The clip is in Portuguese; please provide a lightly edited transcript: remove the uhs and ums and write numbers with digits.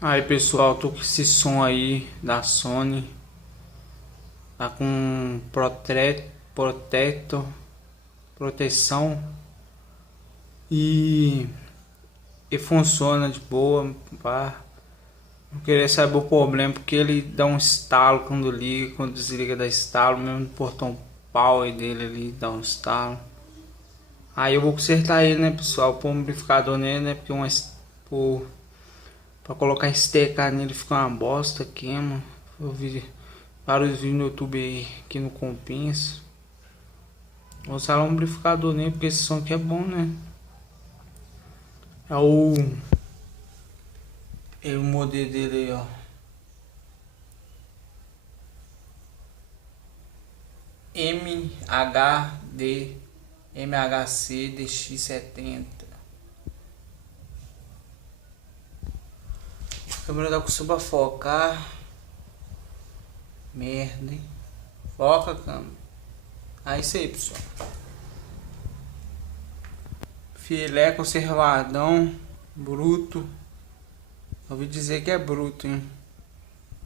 Aí pessoal, tô com esse som aí da Sony. Tá com proteção e, e funciona de boa. Pá. Não queria saber o problema porque ele dá um estalo quando liga, quando desliga dá estalo, mesmo no portão power dele ali dá um estalo. Aí eu vou consertar ele, né pessoal, pôr um amplificador nele, né, porque por, pra colocar STK nele fica uma bosta, queima. Eu vi vários vídeos no YouTube aí que não compensa. Vou usar um amplificador nele porque esse som aqui é bom, né? É o modelo dele aí, ó. MHD MHC DX70. A câmera tá costuma focar. Merda, hein? Foca, câmera. É isso aí, pessoal. Filé conservadão. Bruto. Ouvi dizer que é bruto, hein?